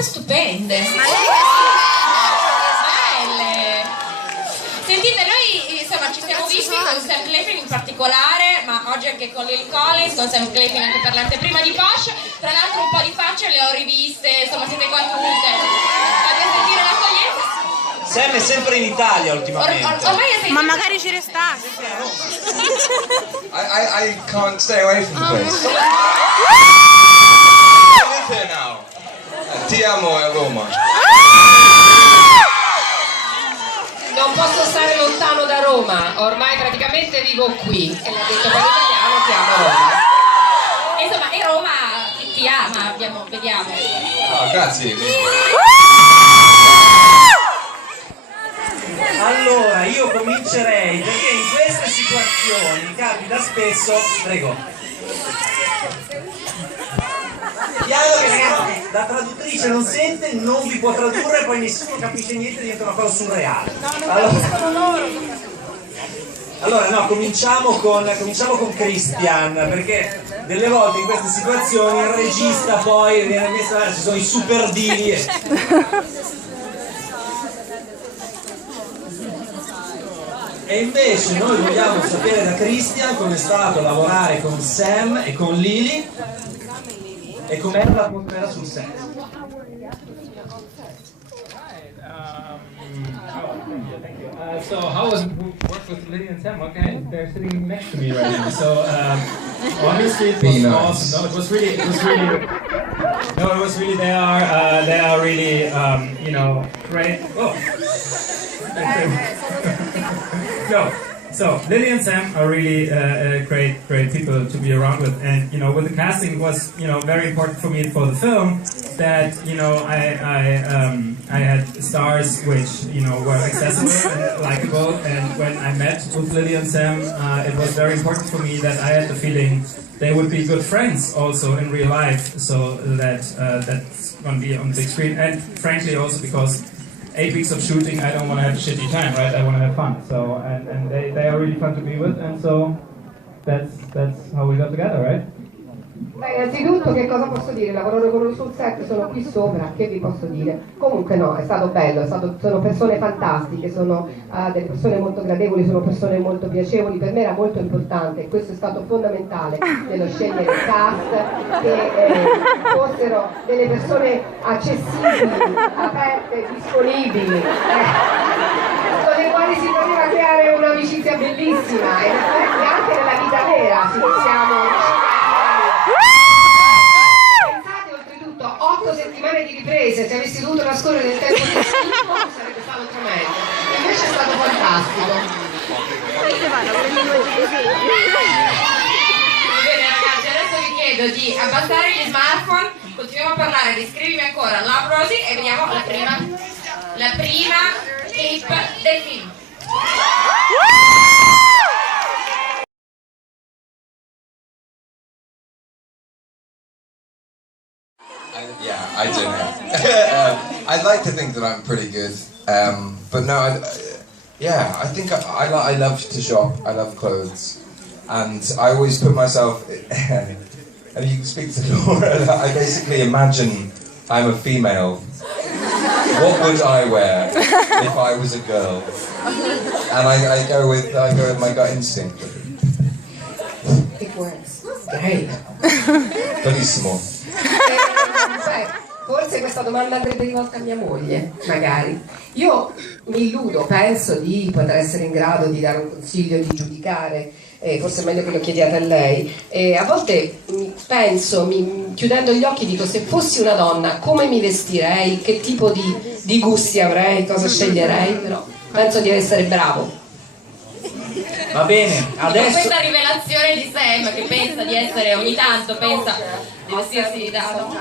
proprio stupende. Ma lei è belle. Sentite, noi insomma ci siamo visti con Sam Claflin in particolare, ma oggi anche con Lily Collins, con Sam Claflin anche per l'anteprima di Posh. Tra l'altro un po' di facce le ho riviste, insomma siete qua tutte. Fate sentire l'accoglienza. Sam è sempre in Italia ultimamente. Ma magari ci restate. I can't stay away from the place. I live here now. Ti amo, Roma. Non posso stare lontano da Roma, ormai praticamente vivo qui. E l'ha detto per l'italiano, ti amo Roma. E insomma, e Roma ti ama, vediamo. Oh, grazie. Allora, io comincerei, perché in queste situazioni capita spesso... Prego. Chiaro che se la traduttrice non sente, non vi può tradurre, poi nessuno capisce niente, diventa una cosa surreale. Allora no, cominciamo con Christian, perché delle volte in queste situazioni il regista poi viene messo, ci sono i super divi. E invece noi vogliamo sapere da Christian come è stato lavorare con Sam e con Lily e com'è l'atmosfera sul set. So how was it work with Lily and Sam? Okay, they're sitting next to me right now. So honestly, it was awesome. No, it was really. No, it was really. They are really, you know, great. Oh. No, so Lily and Sam are really great people to be around with, and you know, with the casting it was, you know, very important for me for the film that, you know, I had stars which, you know, were accessible and likable, and when I met with Lily and Sam, it was very important for me that I had the feeling they would be good friends also in real life, so that that's going to be on the big screen, and frankly also because 8 weeks of shooting, I don't want to have a shitty time, right? I want to have fun. So, and they are really fun to be with, and so that's how we got together, right? Beh, innanzitutto che cosa posso dire? Lavorare con loro sul set, sono qui sopra, che vi posso dire? Comunque no, è stato bello, sono persone fantastiche, sono delle persone molto gradevoli, sono persone molto piacevoli, per me era molto importante, questo è stato fondamentale nello scegliere il cast, che fossero delle persone accessibili, aperte, disponibili, con le quali si poteva creare un'amicizia bellissima, e anche nella vita vera ci siamo... 8 settimane di riprese, se avessi dovuto nascondere nel tempo di schifo sarebbe stato tremendo, invece è stato fantastico. Bene ragazzi, adesso vi chiedo di abbassare gli smartphone, continuiamo a parlare di Scrivimi ancora, Love Rosie, e vediamo la prima clip del film. Yeah, I do know. I'd like to think that I'm pretty good, but no, I think I love to shop, I love clothes, and I always put myself, and you can speak to Laura, I basically imagine I'm a female. What would I wear if I was a girl? And I go with my gut instinct. It works. Great. Benissimo. Forse questa domanda andrebbe rivolta a mia moglie, magari. Io mi illudo, penso di poter essere in grado di dare un consiglio, di giudicare, forse è meglio che lo chiediate a lei. A volte penso, chiudendo gli occhi, dico: se fossi una donna, come mi vestirei, che tipo di gusti avrei, cosa sceglierei, però penso di essere bravo. Va bene, adesso... Con questa rivelazione di Sam che pensa di essere, ogni tanto pensa di vestirsi di dato.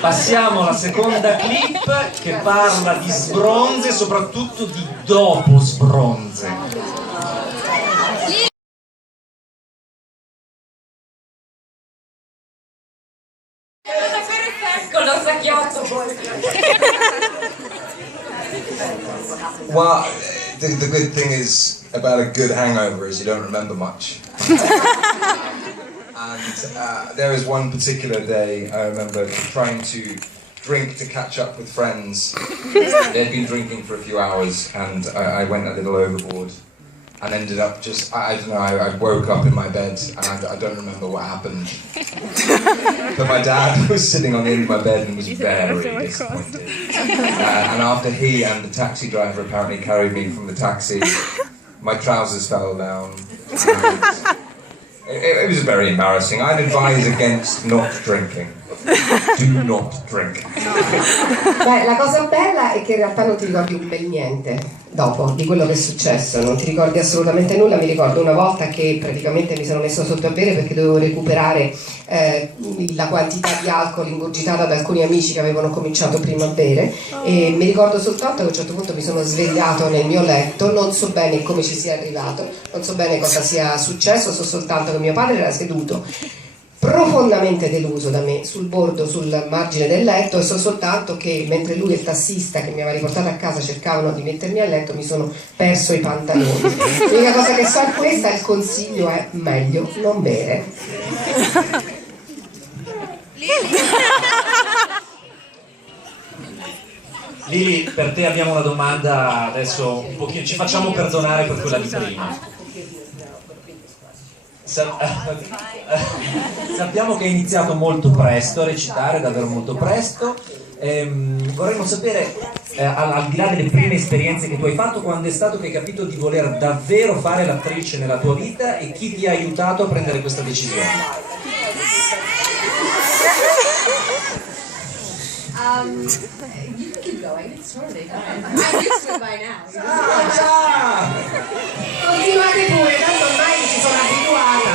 Passiamo alla seconda clip che parla di sbronze, soprattutto di dopo sbronze. Con l'orsacchiotto poi. Well, the good thing is about a good hangover is you don't remember much. And there was one particular day I remember trying to drink to catch up with friends. They'd been drinking for a few hours, and I went a little overboard, and ended up just, I don't know, I woke up in my bed, and I don't remember what happened. But my dad was sitting on the end of my bed and was very disappointed. And after he and the taxi driver apparently carried me from the taxi, my trousers fell down. It was very embarrassing. I'd advise against not drinking. Do not drink. Beh, la cosa bella è che in realtà non ti ricordi un bel niente dopo di quello che è successo, non ti ricordi assolutamente nulla. Mi ricordo una volta che praticamente mi sono messa sotto a bere perché dovevo recuperare la quantità di alcol ingurgitata da alcuni amici che avevano cominciato prima a bere, e mi ricordo soltanto che a un certo punto mi sono svegliato nel mio letto, non so bene come ci sia arrivato, non so bene cosa sia successo, so soltanto che mio padre era seduto profondamente deluso da me sul bordo, sul margine del letto, e so soltanto che mentre lui e il tassista che mi aveva riportato a casa cercavano di mettermi a letto, mi sono perso i pantaloni. L'unica cosa che so è questa, il consiglio è meglio non bere. Lili, per te abbiamo una domanda adesso un pochino, ci facciamo perdonare per quella di prima. Sappiamo che hai iniziato molto presto a recitare, davvero molto presto. Vorremmo sapere, al di là delle prime esperienze che tu hai fatto, quando è stato che hai capito di voler davvero fare l'attrice nella tua vita e chi ti ha aiutato a prendere questa decisione? You can keep going. It's totally fine. I'm used to it by now. Continuate pure, tanto ormai ci sono abituata.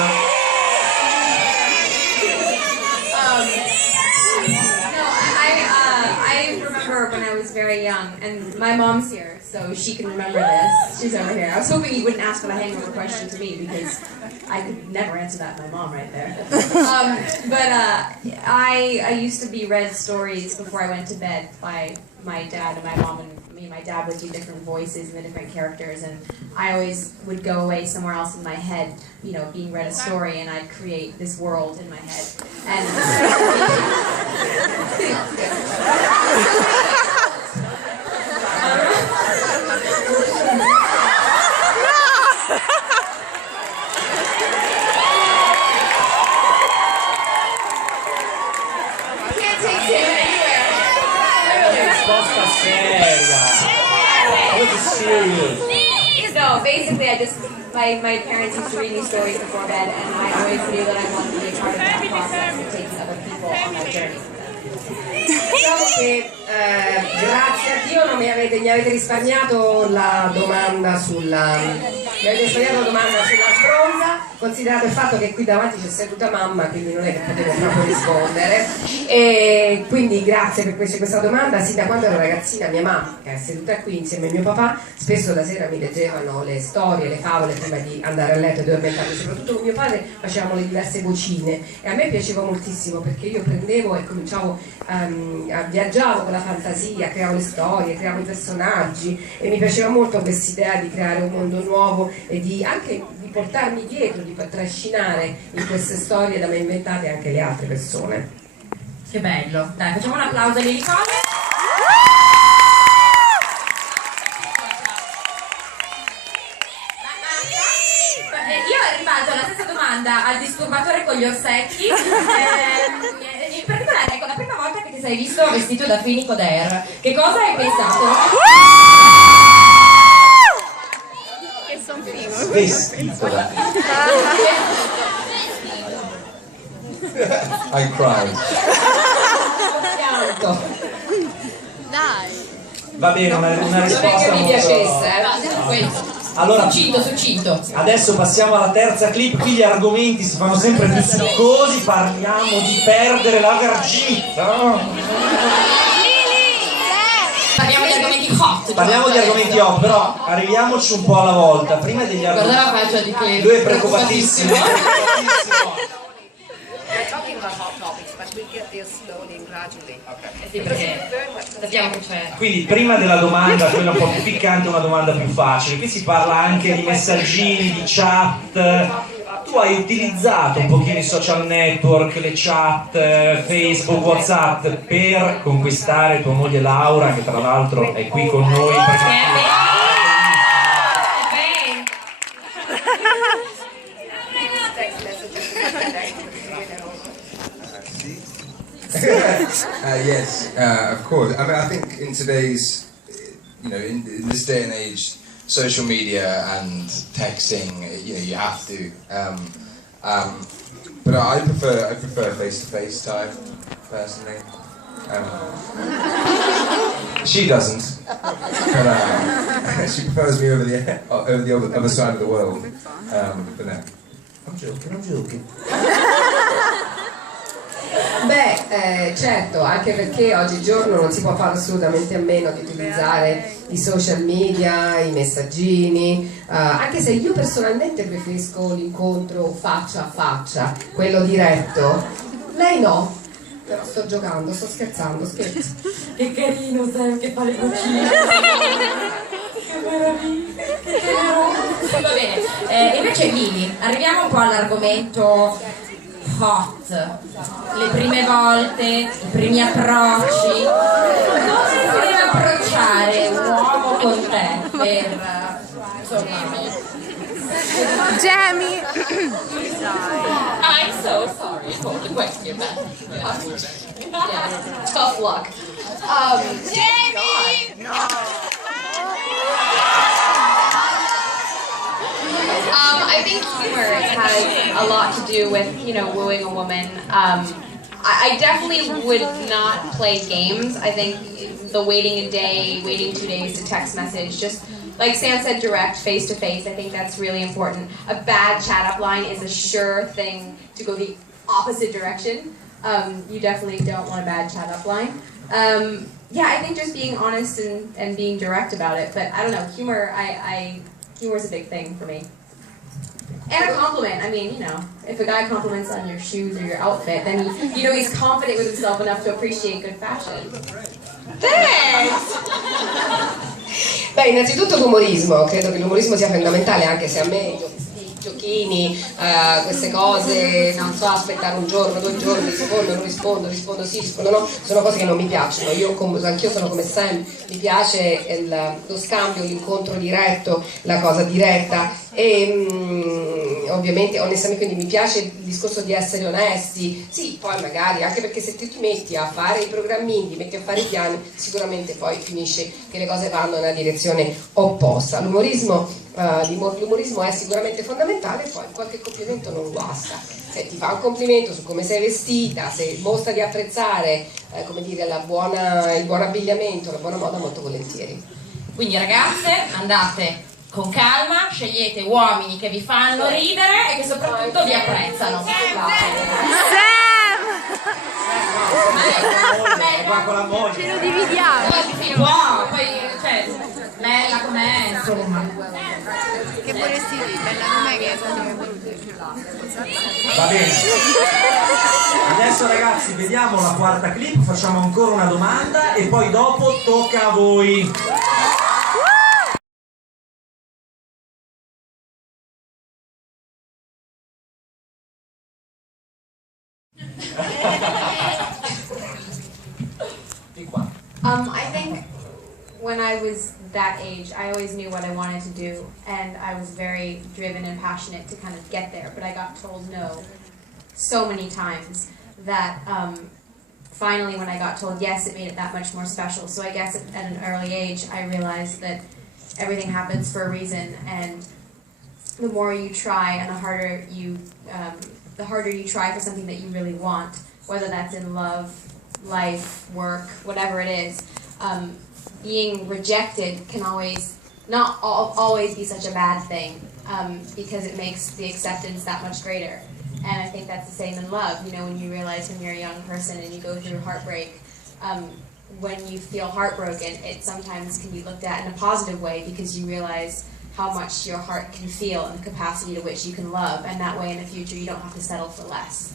I remember when I was very young, and my mom's here, so she can remember this. She's over here. I was hoping you wouldn't ask for the hangover question to me, because I could never answer that to my mom right there. I used to be read stories before I went to bed by my dad and my mom, and me and my dad would do different voices and the different characters, and I always would go away somewhere else in my head, you know, being read a story, and I'd create this world in my head. And Risposta seria. So basically, my parents used to read me stories before bed, and I always knew that I wanted to be a part of that process of taking other people on that journey. Diciamo che grazie a Dio non mi avete risparmiato la domanda sulla stronza, considerato il fatto che qui davanti c'è seduta mamma, quindi non è che potevo proprio rispondere, e quindi grazie per questa domanda. Sin da quando ero ragazzina mia mamma, che è seduta qui insieme a mio papà, spesso la sera mi leggevano le storie, le favole prima di andare a letto e addormentarmi. Soprattutto con mio padre facevamo le diverse vocine e a me piaceva moltissimo, perché io prendevo e cominciavo viaggiavo con la fantasia, creavo le storie, creavo i personaggi, e mi piaceva molto questa idea di creare un mondo nuovo e anche di portarmi dietro, di trascinare in queste storie da me inventate anche le altre persone. Che bello, dai, facciamo un applauso alle Nicole. Io ribalto la stessa domanda al disturbatore con gli orsetti. In particolare, ecco, la prima volta che ti sei visto vestito da Finico d'Air, che cosa hai pensato? Che son figo. Vestito da... I cried. Dai. Va bene, una risposta Non è che mi molto... piacesse, Allora, Succinto. adesso passiamo alla terza clip. Qui gli argomenti si fanno sempre più succosi. Parliamo di perdere la verginità. Parliamo di argomenti hot. Parliamo di argomenti hot, però arriviamoci un po' alla volta. Prima degli argomenti... Guarda la faccia di Clay. Lui è preoccupatissimo. Sì, perché sappiamo che c'è. Quindi prima della domanda, quella un po' più piccante, una domanda più facile. Qui si parla anche di messaggini, di chat. tu hai utilizzato un pochino i social network, le chat, Facebook, WhatsApp per conquistare tua moglie Laura, che tra l'altro è qui con noi. Yes, of course. I mean, I think in today's, in this day and age, social media and texting, you have to. But I prefer face-to-face time, personally. She doesn't. But, she prefers me over the other side of the world. But no. I'm joking. Beh, certo, anche perché oggigiorno non si può fare assolutamente a meno di utilizzare i social media, i messaggini, anche se io personalmente preferisco l'incontro faccia a faccia, quello diretto. Lei no, però sto giocando, sto scherzando, scherzo. Che carino, sai, che fa le cucine. Che meraviglia, che tenero. Va bene, invece Mili, arriviamo un po' all'argomento hot, le prime volte, i primi approcci. Come si deve approcciare un uomo con te per, insomma... Jamie! I'm so sorry for the question, but yeah, tough luck. Jamie! I think humor has a lot to do with, wooing a woman. I definitely would not play games. I think the waiting a day, waiting 2 days to text message, just like Sam said, direct, face to face. I think that's really important. A bad chat up line is a sure thing to go the opposite direction. You definitely don't want a bad chat up line. Yeah, I think just being honest and being direct about it. But I don't know, humor is a big thing for me. And a compliment. I mean, if a guy compliments on your shoes or your outfit, then he's confident with himself enough to appreciate good fashion. Thanks! Beh, innanzitutto l'umorismo, credo che l'umorismo sia fondamentale, anche se a me i giochini, queste cose, non so, aspettare un giorno, 2 giorni, rispondo sì, rispondo no, sono cose che non mi piacciono. Anch'io sono come Sam, mi piace lo scambio, l'incontro diretto, la cosa diretta e ovviamente onestamente quindi mi piace il discorso di essere onesti, sì, poi magari anche perché se tu ti metti a fare i programmini, ti metti a fare i piani, sicuramente poi finisce che le cose vanno nella direzione opposta. L'umorismo è sicuramente fondamentale, poi qualche complimento non guasta. Se ti fa un complimento su come sei vestita, se mostra di apprezzare il buon abbigliamento, la buona moda, molto volentieri. Quindi ragazze, andate con calma, scegliete uomini che vi fanno ridere e che soprattutto vi apprezzano. Ce lo dividiamo. Si può, poi, bella com'è, insomma. Che vorresti dire? Bella com'è che Va bene. Adesso ragazzi vediamo la quarta clip, facciamo ancora una domanda e poi dopo tocca a voi. I think when I was that age, I always knew what I wanted to do, and I was very driven and passionate to kind of get there, but I got told no so many times that finally when I got told yes, it made it that much more special. So I guess at an early age, I realized that everything happens for a reason, and the more you try and the harder you try for something that you really want, whether that's in love, life, work, whatever it is, being rejected can not always be such a bad thing, because it makes the acceptance that much greater. And I think that's the same in love. When you realize when you're a young person and you go through heartbreak, when you feel heartbroken, it sometimes can be looked at in a positive way because you realize how much your heart can feel and the capacity to which you can love, and that way in the future you don't have to settle for less.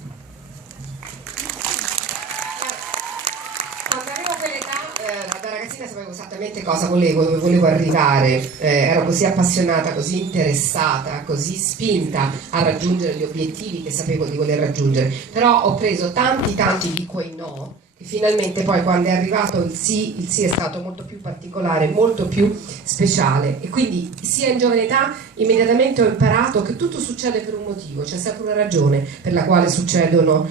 Quando arriva quell'età, da ragazzina sapevo esattamente cosa volevo, dove volevo arrivare, ero così appassionata, così interessata, così spinta a raggiungere gli obiettivi che sapevo di voler raggiungere, però ho preso tanti di quei no, e finalmente poi quando è arrivato il sì è stato molto più particolare, molto più speciale, e quindi sia in giovane età immediatamente ho imparato che tutto succede per un motivo, c'è sempre una ragione per la quale succedono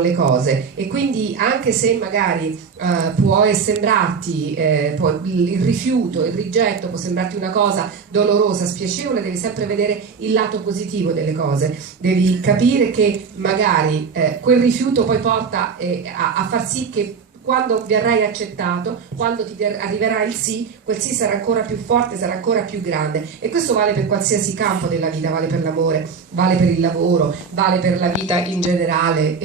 le cose, e quindi anche se magari può sembrarti il rifiuto, il rigetto può sembrarti una cosa dolorosa, spiacevole, devi sempre vedere il lato positivo delle cose, devi capire che magari quel rifiuto poi porta a far sì che quando verrai accettato, quando ti arriverà il sì, quel sì sarà ancora più forte, sarà ancora più grande, e questo vale per qualsiasi campo della vita, vale per l'amore, vale per il lavoro, vale per la vita in generale,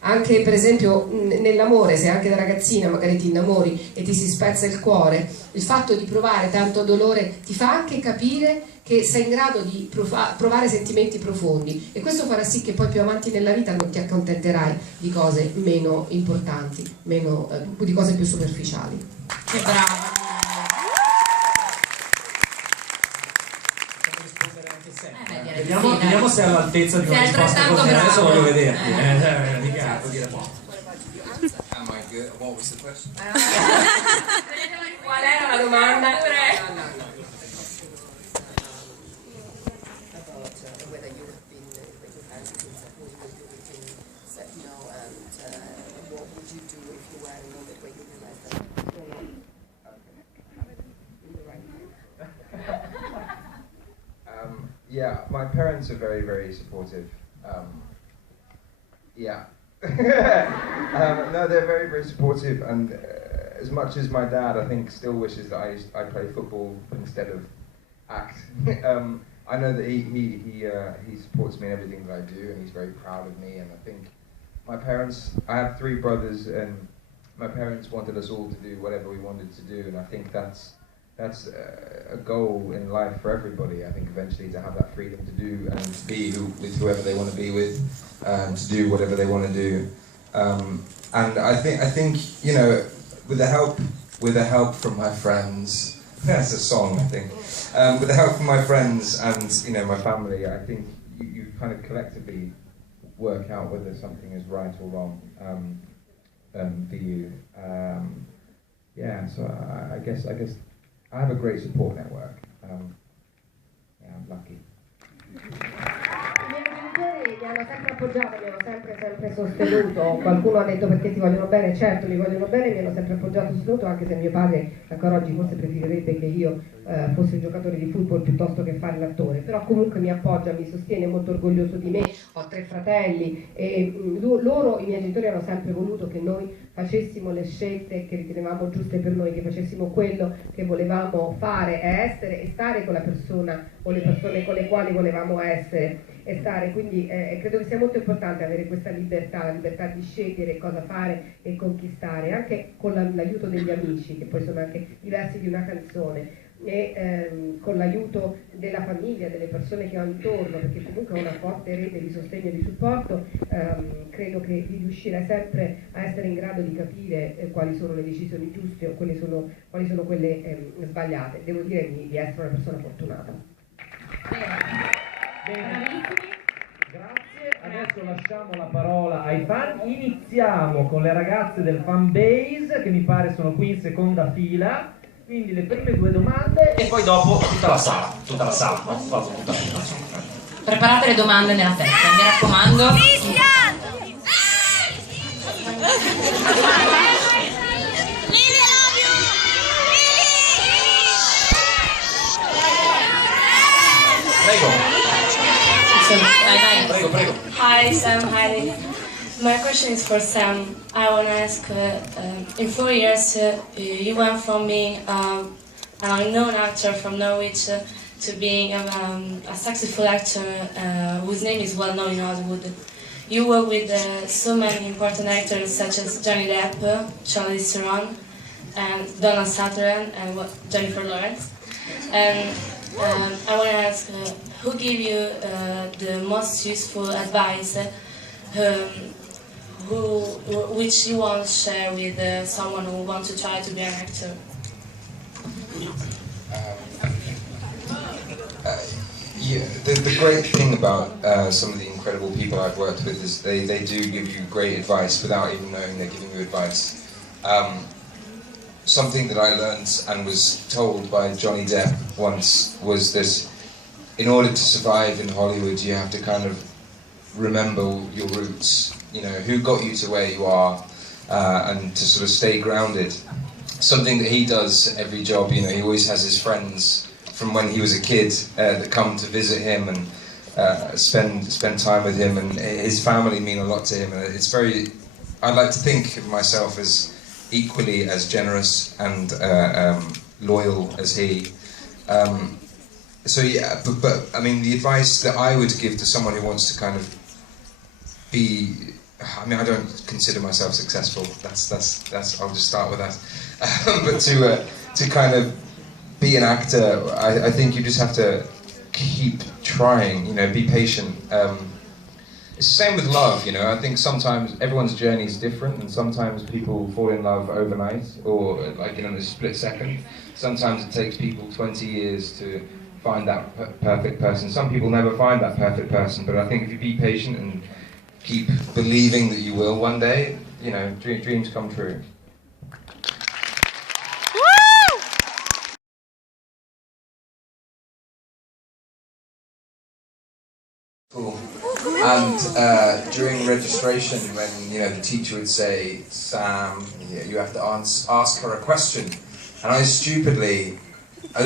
anche per esempio nell'amore, se anche da ragazzina magari ti innamori e ti si spezza il cuore, il fatto di provare tanto dolore ti fa anche capire che sei in grado di provare sentimenti profondi, e questo farà sì che poi più avanti nella vita non ti accontenterai di cose meno importanti, di cose più superficiali. Che brava! Vediamo se è all'altezza di una risposta così. Adesso voglio vederti. Am I good? What was the question? Qual era la domanda? Yeah, my parents are very, very supportive. Yeah. No, they're very, very supportive, and as much as my dad, I think, still wishes that I play football instead of act. I know that he supports me in everything that I do, and he's very proud of me. And I think my parents, I have 3 brothers, and my parents wanted us all to do whatever we wanted to do, and I think that's a goal in life for everybody. I think eventually to have that freedom to do and to be with whoever they want to be with, to do whatever they want to do. And I think you know, with the help from my friends, that's a song, I think. With the help from my friends and, you know, my family, I think you kind of collectively work out whether something is right or wrong for you. Yeah, so I guess I have a great support network. Yeah, I'm lucky. I miei genitori mi hanno sempre appoggiato, mi hanno sempre sostenuto. Qualcuno ha detto perché ti vogliono bene, certo mi vogliono bene, mi hanno sempre appoggiato e sostenuto, anche se mio padre ancora oggi forse preferirebbe che io fossi un giocatore di football piuttosto che fare l'attore, però comunque mi appoggia, mi sostiene, è molto orgoglioso di me. Ho 3 fratelli e i miei genitori hanno sempre voluto che noi facessimo le scelte che ritenevamo giuste per noi, che facessimo quello che volevamo fare, essere e stare con la persona o le persone con le quali volevamo essere e stare, quindi credo che sia molto importante avere questa libertà, la libertà di scegliere cosa fare e conquistare, anche con l'aiuto degli amici, che poi sono anche diversi di una canzone, e con l'aiuto della famiglia, delle persone che ho intorno, perché comunque ho una forte rete di sostegno e di supporto. Credo che di riuscire sempre a essere in grado di capire quali sono le decisioni giuste o quali sono quelle sbagliate. Devo dire di essere una persona fortunata. Bene. Grazie, adesso lasciamo la parola ai fan. Iniziamo con le ragazze del fan base, che mi pare sono qui in seconda fila. Quindi le prime 2 domande e poi dopo tutta la sala, no? Tutta la fila. Preparate le domande nella testa, mi raccomando. Prego. Hi Sam, hi. My question is for Sam. I want to ask, in 4 years you went from being an unknown actor from Norwich to being a successful actor whose name is well known in Hollywood. You work with so many important actors such as Johnny Depp, Charlize Theron, and Donald Sutherland, and Jennifer Lawrence. And I want to ask, who gave you the most useful advice which you want to share with someone who wants to try to be an actor? Yeah, the great thing about some of the incredible people I've worked with is they do give you great advice without even knowing they're giving you advice. Something that I learned and was told by Johnny Depp once was that in order to survive in Hollywood, you have to kind of remember your roots, you know, who got you to where you are, and to sort of stay grounded. Something that he does every job, you know, he always has his friends from when he was a kid that come to visit him and spend time with him, and his family mean a lot to him. And it's very, I like to think of myself as equally as generous and loyal as he. So yeah, but I mean, the advice that I would give to someone who wants to kind of be, I mean, I don't consider myself successful. That's I'll just start with that. But to kind of be an actor, I think you just have to keep trying. You know, be patient. It's the same with love. You know, I think sometimes everyone's journey is different, and sometimes people fall in love overnight, or like in a split second. Sometimes it takes people 20 years to find that perfect person. Some people never find that perfect person, but I think if you be patient and keep believing that you will one day, you know, dreams come true. Cool. And during registration, when, you know, the teacher would say, Sam, you have to ask her a question, and I stupidly, I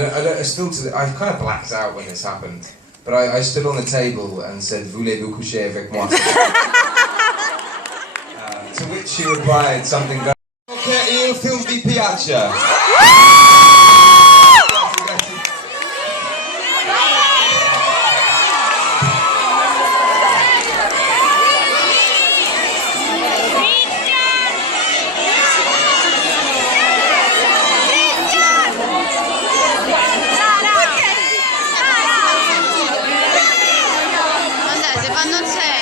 kind of blacked out when this happened, but I stood on the table and said, voulez-vous coucher avec moi? To which she replied something very, okay, il film vi piace. Andate, fanno c'è.